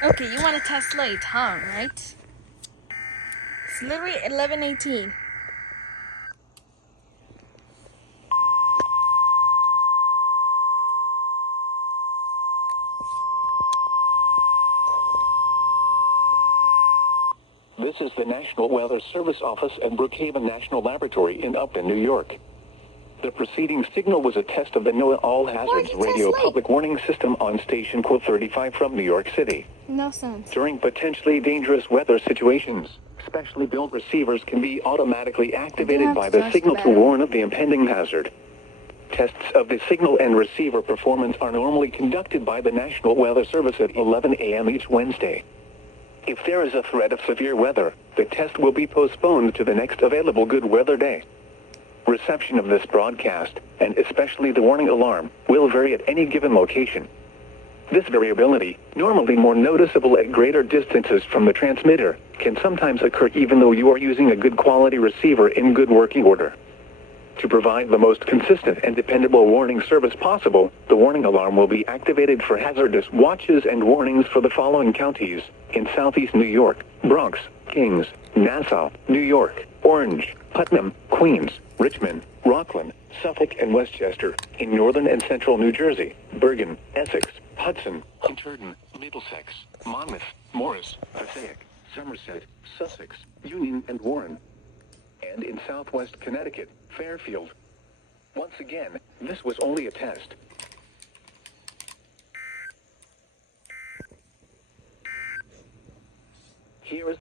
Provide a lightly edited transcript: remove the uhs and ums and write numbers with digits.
Okay, you want to test late, huh? Right? It's literally 11:18. This is the National Weather Service office at Brookhaven National Laboratory in Upton, New York. The preceding signal was a test of the NOAA All Hazards Radio Public Warning System on station KWO35 from New York City. No sense. During potentially dangerous weather situations, specially built receivers can be automatically activated by the signal to warn of the impending hazard. Tests of the signal and receiver performance are normally conducted by the National Weather Service at 11 a.m. each Wednesday. If there is a threat of severe weather, the test will be postponed to the next available good weather day. Reception of this broadcast, and especially the warning alarm, will vary at any given location. This variability, normally more noticeable at greater distances from the transmitter, can sometimes occur even though you are using a good quality receiver in good working order. To provide the most consistent and dependable warning service possible, the warning alarm will be activated for hazardous watches and warnings for the following counties: in Southeast New York, Bronx, Kings, Nassau, New York, Orange, Putnam, Queens, Richmond, Rockland, Suffolk, and Westchester; in Northern and Central New Jersey, Bergen, Essex, Hudson, Hunterdon, Middlesex, Monmouth, Morris, Passaic, Somerset, Sussex, Union, and Warren; and in Southwest Connecticut, Fairfield. Once again, this was only a test. Here is